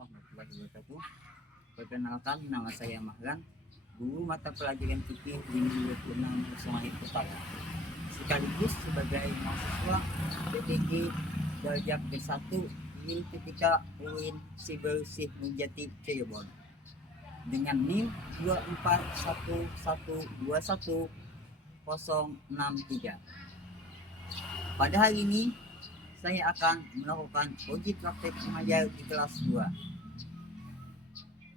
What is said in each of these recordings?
warahmatullahi wabarakatuh. Perkenalkan, nama saya Mahlan, guru mata pelajaran fikih di Universitas Islam Utara, sekaligus sebagai mahasiswa PTG Darjat B1 di Ketika UIN Siber Syekh Nurjati Cirebon dengan NIM 241121063. Pada hari ini saya akan melakukan uji praktek mengajar di kelas 2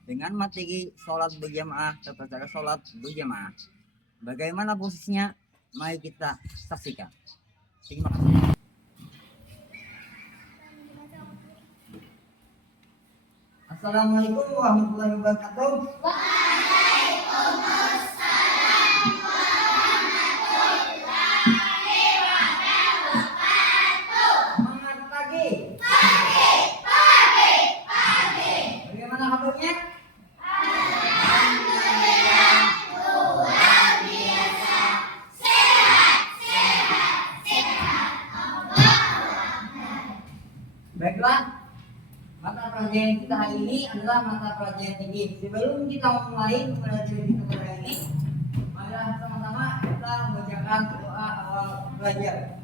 dengan materi sholat berjamaah atau cara sholat berjamaah. Bagaimana posisinya? Mari kita saksikan. Terima kasih. Assalamualaikum warahmatullahi wabarakatuh. Semangat pagi. Bagaimana kabarnya? Baiklah, mata pelajaran kita hari ini adalah mata pelajaran fikih. Sebelum kita mulai mempelajari kita hari ini, marilah sama-sama kita membacakan doa awal belajar.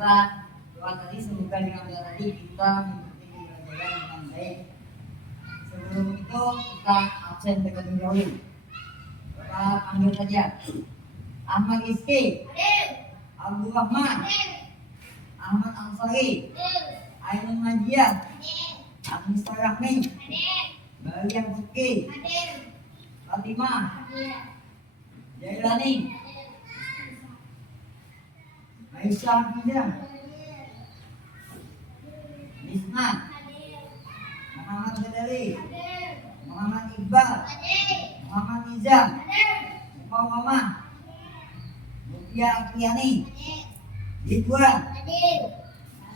Setelah doa tadi, semoga dengan doa tadi kita mengikuti pelajaran dengan baik. Sebelum itu kita absen terlebih dahulu. Kita panggil saja. Ahmad Rizky, Abdul Rahman, Ahmad Ansari, Ainun Majiyah, Agnes Rahmi, Mariam Suki, Fatimah, Jailani, Aisyah Hamida, Isna, Muhammad Badari, Muhammad Iqbal, Muhammad Nizam, Muhammad Mutia Apriani, Ridwan,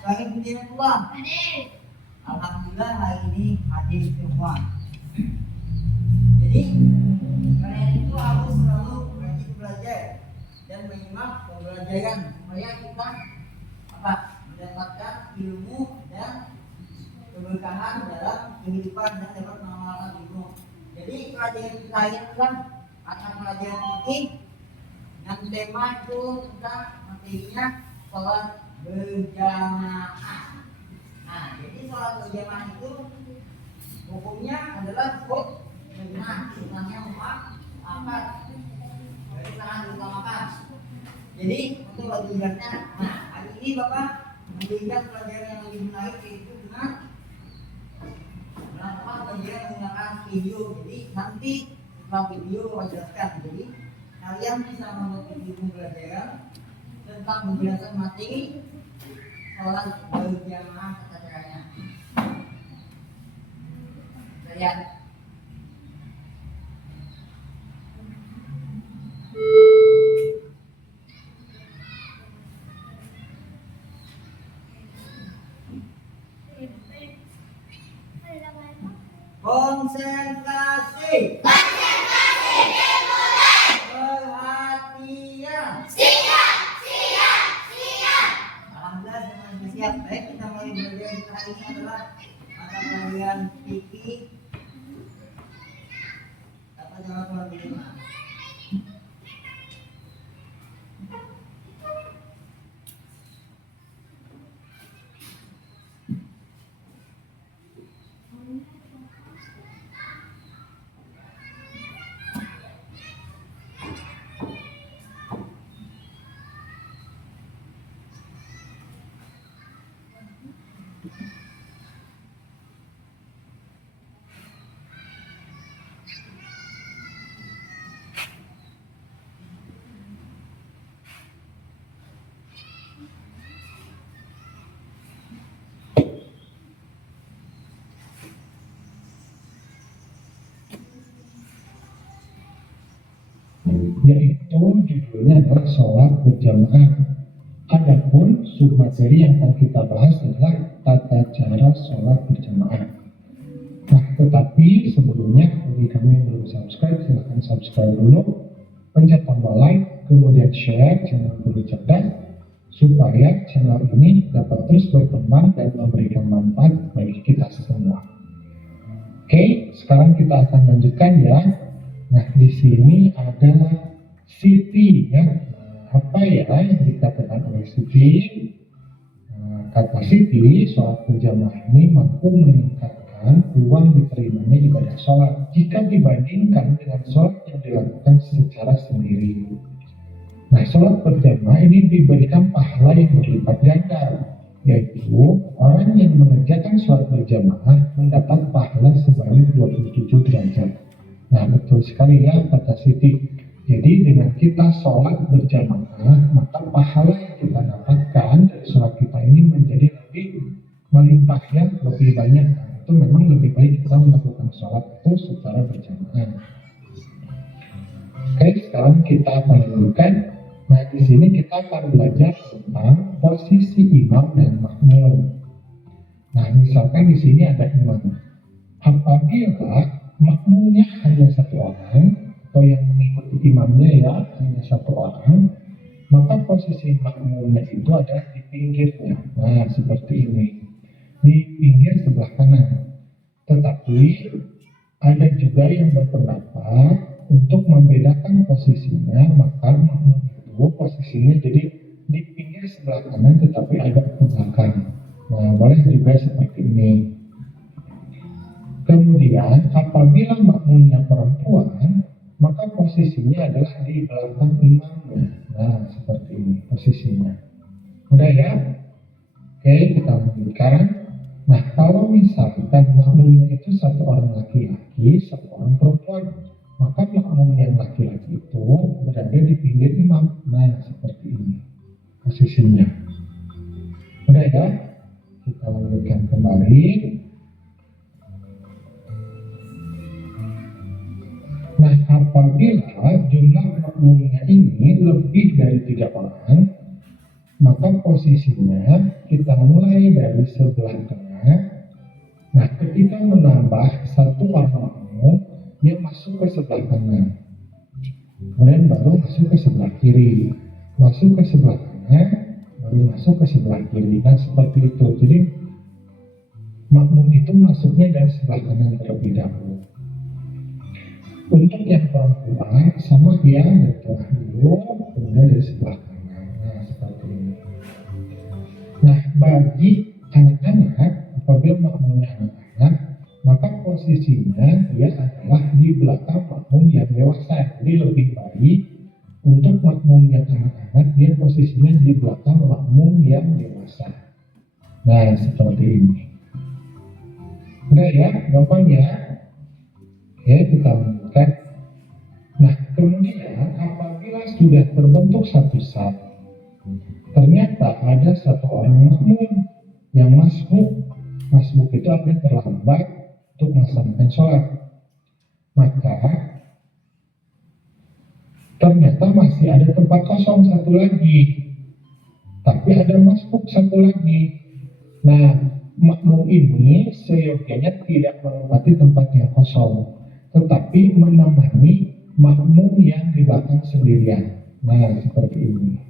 Syahid Budinatullah. Alhamdulillah hari ini hadir semua. Jadi kalian itu harus selalu rajin belajar dan menyimak pembelajaran supaya kita mendapatkan ilmu dan keberkahan dalam kehidupan dan dapat mengamalkan ilmu. Jadi pelajaran kita yang akan pelajaran fikih dan tema itu tentang materinya sholat berjamaah. Nah, jadi sholat berjamaah itu hukumnya adalah sunnahnya muakkad. Jadi sangat diutamakan. Jadi untuk belajarnya, nah hari ini Bapak memberikan pelajaran yang lebih menarik yaitu dengan melakukan pelajaran menggunakan video. Jadi nanti setelah video Bapak jelaskan. Jadi kalian bisa membuat video pembelajaran tentang penjelasan materi sholat berjamaah tata caranya. Saya konsentrasi, perhatian. Alhamdulillah semuanya siap. Baik, kita mulai belajar hari ini adalah mata pelajaran fikih tata cara sholat berjamaah. Yaitu judulnya adalah sholat berjamaah. Adapun submateri yang akan kita bahas adalah tata cara sholat berjamaah. Nah, tetapi sebelumnya bagi kamu yang belum subscribe, silahkan subscribe dulu, pencet tombol like, kemudian share channel Guru Cerdas supaya channel ini dapat terus berkembang dan memberikan manfaat bagi kita semua. Oke, sekarang kita akan lanjutkan ya. Nah, di sini ada Siti ya. Apa ya yang dikatakan oleh Siti? Kata Siti, sholat berjamaah ini mampu meningkatkan peluang diterimanya ibadah sholat jika dibandingkan dengan sholat yang dilakukan secara sendiri. Nah, sholat berjamaah ini diberikan pahala yang berlipat ganda, yaitu orang yang mengerjakan sholat berjamaah mendapat pahala sebanyak 27 derajat. Nah, betul sekali ya kata Siti. Jadi dengan kita sholat berjamaah, maka pahala yang kita dapatkan dari sholat kita ini menjadi lebih melimpah ya, lebih banyak. Nah, itu memang lebih baik kita melakukan sholat itu secara berjamaah. Oke, sekarang kita akan lanjutkan. Nah, di sini kita akan belajar tentang posisi imam dan makmum. Nah, misalkan di sini ada imam. Apabila makmumnya hanya satu orang, atau yang mengikuti imamnya ya hanya satu orang, maka posisi makmumnya itu ada di pinggirnya. Nah, seperti ini, di pinggir sebelah kanan. Tetapi ada juga yang berpendapat untuk membedakan posisinya, maka makmum itu posisinya jadi di pinggir sebelah kanan tetapi agak ke belakang. Nah, boleh juga seperti ini. Kemudian apabila makmumnya perempuan, maka posisinya adalah di belakang imamnya. Nah, seperti ini posisinya. Udah ya? Oke, kita lanjutkan. Nah, kalau misalkan makmumnya itu satu orang laki-laki, satu orang perempuan, maka makmum yang laki-laki itu berada di pinggir imam. Nah, seperti ini posisinya. Udah ya, kita lanjutkan kembali. Nah, apabila jumlah makmumnya ini lebih dari 3 orang, maka posisinya kita mulai dari sebelah tengah. Nah, ketika menambah satu orang makmum, dia masuk ke sebelah kanan, kemudian baru masuk ke sebelah kiri, masuk ke sebelah kanan, baru masuk ke sebelah kiri. Nah, seperti itu. Jadi makmum itu masuknya dari sebelah kanan terlebih dahulu. Untuk yang perempuan sama dia dari tengah dulu, kemudian dari sebelah kanan. Nah, seperti ini. Nah, bagi anak-anak, apabila makmumnya anak-anak, maka posisinya dia adalah di belakang makmum yang dewasa. Jadi lebih baik untuk makmum yang anak-anak, dia posisinya di belakang makmum yang dewasa. Nah, seperti ini. Udah ya, gampang ya. Oke, kita lanjutkan. Nah, kemudian apabila sudah terbentuk satu saf, ternyata ada satu orang makmum yang masbuk. Masbuk itu artinya terlambat untuk melaksanakan sholat. Maka ternyata masih ada tempat kosong satu lagi, tapi ada masbuk satu lagi. Nah, makmum ini seyogyanya tidak menempati tempat yang kosong, tetapi menemani makmum yang di belakang sendirian. Nah, seperti ini.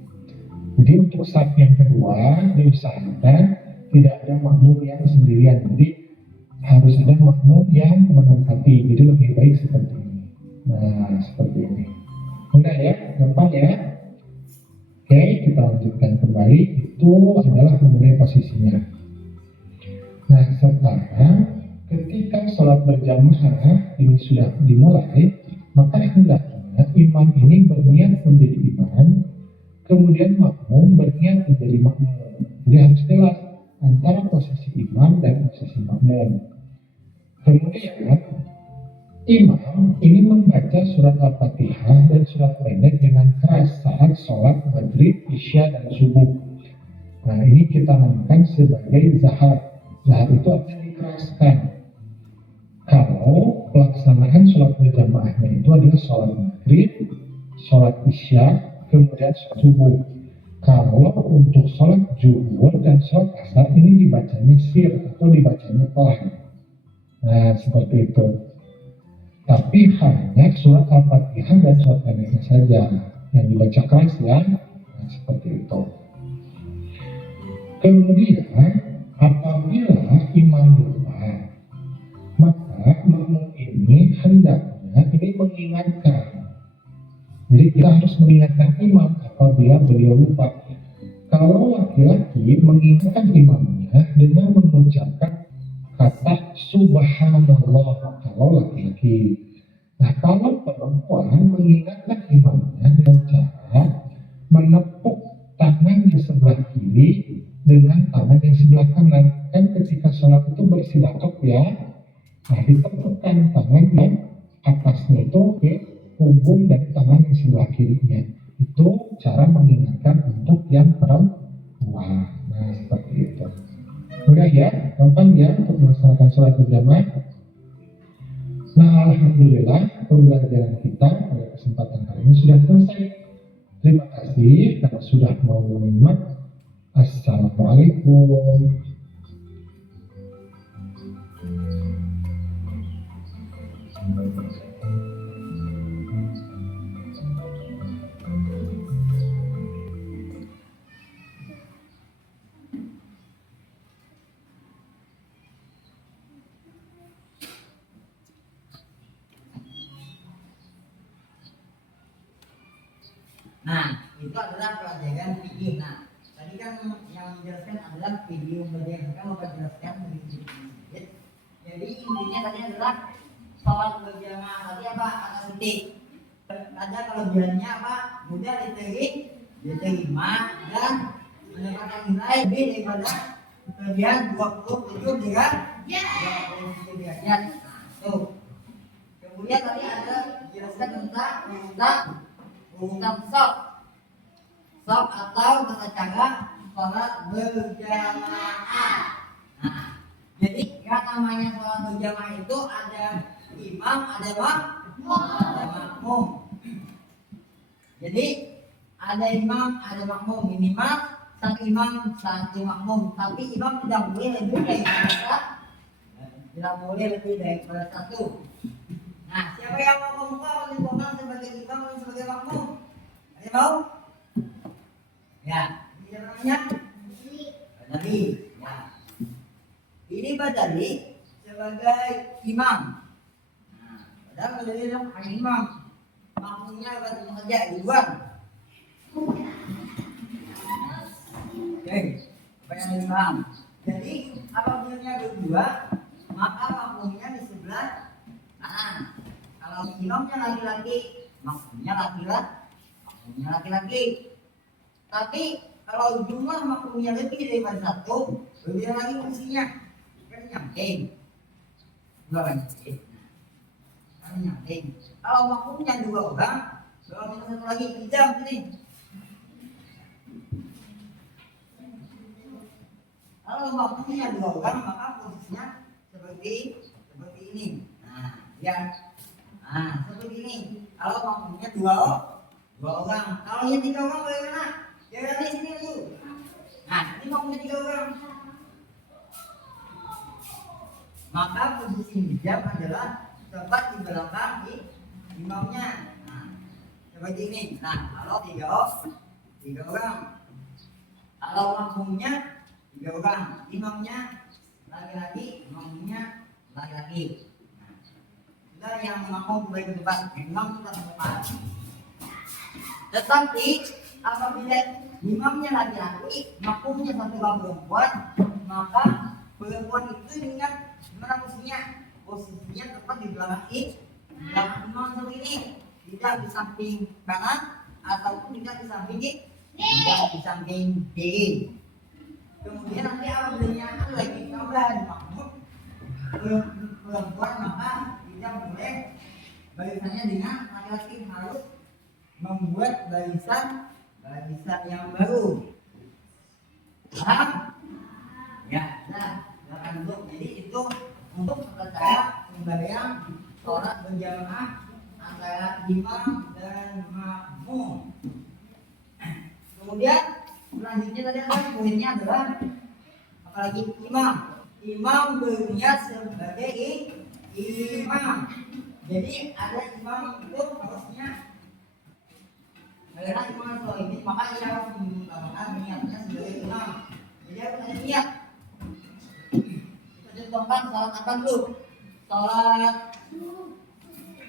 Jadi untuk saf yang kedua diusahakan tidak ada makmum yang sendirian. Jadi harus ada makmum yang menempati. Jadi lebih baik seperti ini. Nah, seperti ini. Mudah ya, gampang ya. Oke, kita lanjutkan kembali. Itu adalah mengenai posisinya. Nah, sekarang ketika sholat berjamaah ini sudah dimulai, maka hendaknya imam ini berniat menjadi imam, kemudian makmum berniat menjadi makmum. Jadi harus jelas antara posisi imam dan posisi makmum. Kemudian imam ini membaca surat Al-Fatihah dan surat pendek dengan keras saat sholat maghrib, isya, dan subuh. Nah, ini kita namakan sebagai zahar. Zahar itu artinya dikeraskan. Kalau pelaksanaan sholat berjamaahnya itu adalah sholat maghrib, sholat isya, kemudian sholat subuh. Kalau untuk sholat zuhur dan sholat asar ini dibacanya sir atau dibacanya pelan. Nah, seperti itu. Tapi hanya surat Al-Fatihah dan surat pendeknya saja yang dibaca keras ya. Nah, seperti itu. Kemudian apabila imam lupa, maka makmum ini hendaknya ini mengingatkan. Jadi kita harus mengingatkan imam apabila beliau lupa. Kalau laki-laki mengingatkan imamnya dengan mengucapkan kata subhanallah kalau laki-laki. Nah, kalau perempuan mengingatkan imamnya dengan cara menepuk tangan yang sebelah kiri dengan tangan yang sebelah kanan. Kan ketika sholat itu bersilatok ya. Nah, ditepukkan tangan yang atasnya itu ke punggung dan tangan yang sebelah kirinya. Itu cara mengingatkan untuk yang perempuan. Nah, seperti itu. Mudah ya, gampang ya untuk melaksanakan sholat berjamaah. Nah, alhamdulillah pembelajaran kita pada kesempatan kali ini sudah selesai. Terima kasih karena sudah mau menyimak. Assalamualaikum. Nah, itu adalah pelajaran fikih. Nah, tadi kan yang menjelaskan adalah video bagian kita mau jelaskan sedikit. Jadi intinya tadi adalah sholat berjamaah tadi apa? Kata titik. Ada kelebihannya apa? Mudah diterima dan mendapatkan nilai lebih daripada Kemudian 27 derajat. Nah, tuh. Kemudian tadi ada dijelaskan tentang sholat. Sholat atau tata cara sholat berjamaah. Nah, jadi yang namanya sholat berjamaah itu ada imam, ada makmum. Jadi ada imam, ada makmum. Minimal satu imam, satu makmum. Tapi imam tidak boleh lebih daripada satu. Nah, siapa yang mau membuka sebagai imam dan sebagai makmum? Ada mau? Ya, ini siapa namanya? Badali. Ya. Ini Badali sebagai imam. Nah, padahal Badali adalah hanya imam. Makmumnya baru saja duluan. Oke, apa yang imam? Jadi apabila berdua, maka makmumnya di sebelah kanan. Kalau imamnya laki-laki, makmumnya laki-laki. Tapi kalau jumlah makmumnya lebih daripada satu, berbeda lagi fungsinya. Kan nyamping. Kan nyamping. Kalau makmumnya 2 orang, kalau kita satu lagi pinjam sini. Kalau makmumnya 2 orang, maka posisinya seperti ini. Nah, ya. Nah, seperti ini. Kalau makmumnya 2 orang. Kalau yang 3 orang bagaimana? Ya dari sini dulu. Nah, ini makmumnya 3 orang. Maka posisi hijab adalah tepat di belakang imamnya. Nah, seperti ini. Nah, kalau 3 orang. Kalau makmumnya 3 orang, imamnya laki-laki, makmumnya laki-laki. Nah, yang makmum baik depan, imam tetap depan. Tetapi apabila imamnya laki-laki, makmumnya satu orang perempuan, maka perempuan itu dengan mana posisinya? Posisinya tepat di belakang imam seperti ini, tidak di samping kanan ataupun tidak di samping kiri. Kemudian nanti apabila ada lagi tambahan makmum perempuan, maka tidak boleh barisannya dengan laki-laki, harus membuat barisan yang baru. Paham? Ya, nah, silakan duduk. Jadi itu untuk cara membayang sholat berjamaah antara imam dan makmum. Kemudian selanjutnya tadi adalah poinnya adalah apalagi imam berniat sebagai imam. Jadi ada imam itu harusnya karena imam ini, maka ia harus mengutamakan niatnya sebagai imam. Jadi harus ada niat. Kita contohkan sholat apa dulu? Sholat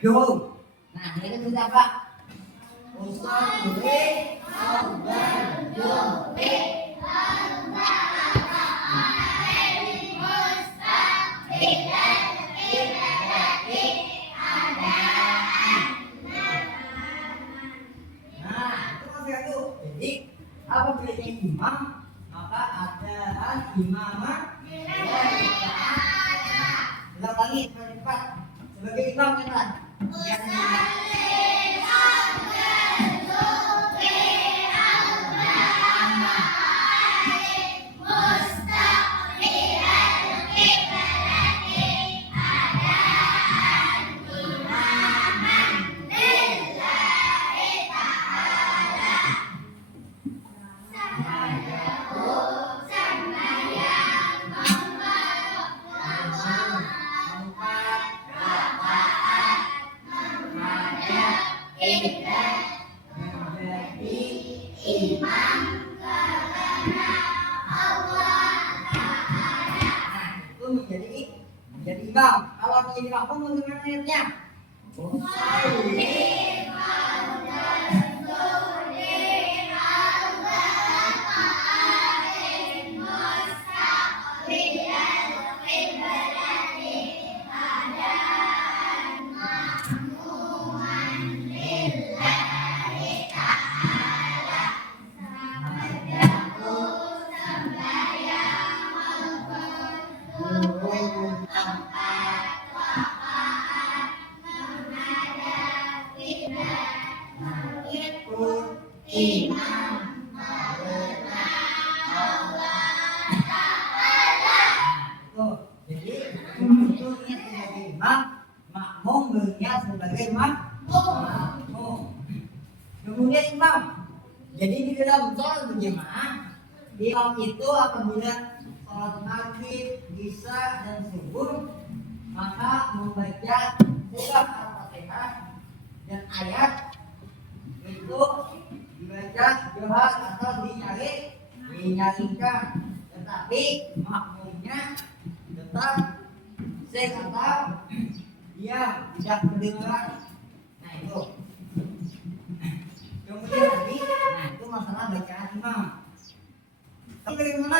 zuhur. Nah, ini sudah apa? Usolli awal zuhri apabila imam, maka ada imamah ulang lagi cepat sebagai imam kan menjadi imam. Kalau menjadi makmum bagaimana niatnya? Tuh, jadi itu niat sebagai imam, makmum berniat sebagai makmum. Kemudian imam. Jadi di dalam sholat berjamaah, imam itu apabila sholat maghrib, isya dan subuh, maka membaca surah Al-Fatihah dan ayat itu dibaca johar atau dinyanyikan, tetapi makmumnya tetap sing atau diam, tidak mendengar. Nah itu. Kemudian lagi, nah itu masalah bacaan imam. Tapi bagaimana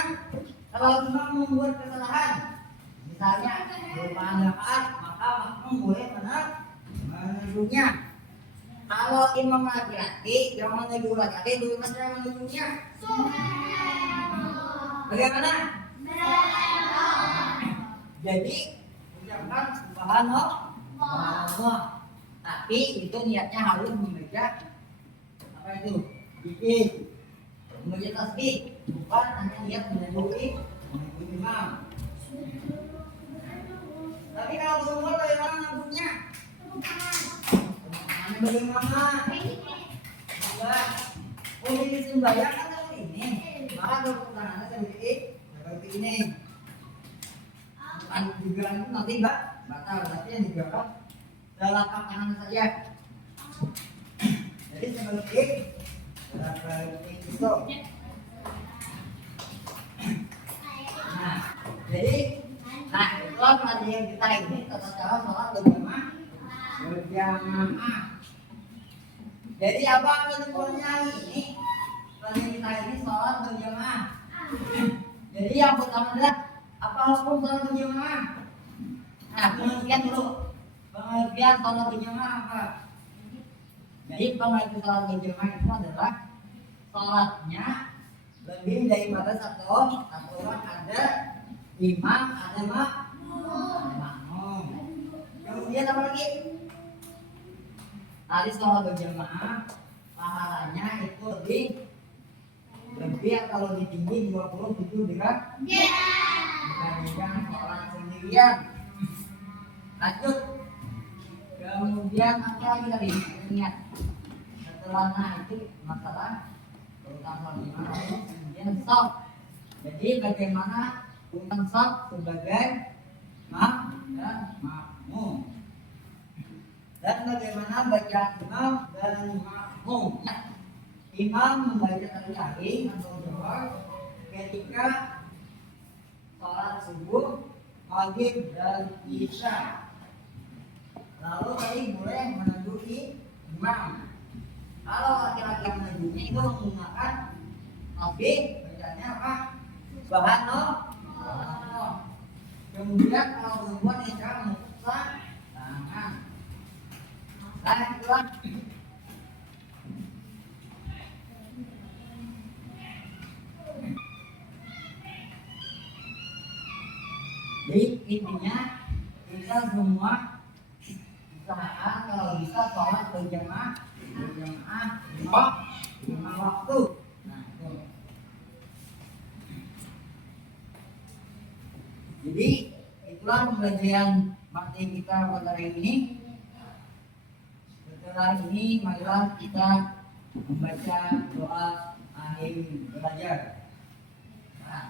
kalau imam membuat kesalahan? Misalnya berbahan rakaat, maka makmum boleh meneduhnya. Kalau imam laki-laki yang meneduh laki-laki, bagaimana cara meneduhnya? Bagaimana? Jadi ucapkan subhanallah. Tapi itu niatnya harus membaca apa itu? Zikir, membaca tasbih, bukan hanya niat meneduh imam. Tapi kalau berumur bagaimana meneduhnya? Bagaimana? Oh ini sembahyang kan seperti ini. Maka berpegangannya seperti ini. Juga itu nanti batal, tapi yang digerak dalam kanan saja. Jadi seperti itu. Nah, jadi itulah pelajaran kita ini tata cara sholat berjamaah. Jadi apa kesimpulannya ini? Pelajaran kita ini sholat berjamaah. Jadi yang pertama adalah apa hukum sholat berjamaah? Nah, pengertian dulu. Pengertian sholat berjamaah apa? Jadi pengertian sholat berjamaah itu adalah sholatnya lebih daripada satu orang, ada imam, ada makmum. Kemudian apa lagi? Tadi sholat berjamaah pahalanya itu lebih atau lebih tinggi 27 dibandingkan sholat sendirian. Lanjut. Kemudian apa lagi tadi? Ingat. Setelahnya itu masalah urutan sholat berjamaah, kemudian shaf. Jadi bagaimana urutan shaf sebagai makmum dan bagaimana bacaan imam dan makmum. Imam membaca tahiyat atau johar ketika sholat subuh, maghrib dan isya. Lalu tadi boleh meneduhi imam. Kalau laki-laki yang meneduhnya itu menggunakan tasbih, bacanya apa? Subhanallah. Kemudian kalau perempuan yang cara mengusap tangan. Nah itulah. Jadi intinya kita semua usahakan kalau bisa sholat berjamaah lima waktu. Nah, itu. Jadi itulah pembelajaran materi kita pada hari ini. Setelah ini marilah kita membaca doa akhir belajar. Nah.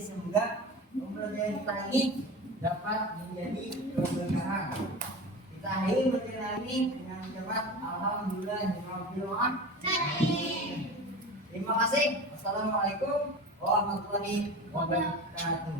semoga pembelajaran kita ini dapat menjadi keberkahan. Kita akhiri materi ini dengan ucapan alhamdulillah. Terima kasih. Wassalamualaikum warahmatullahi wabarakatuh.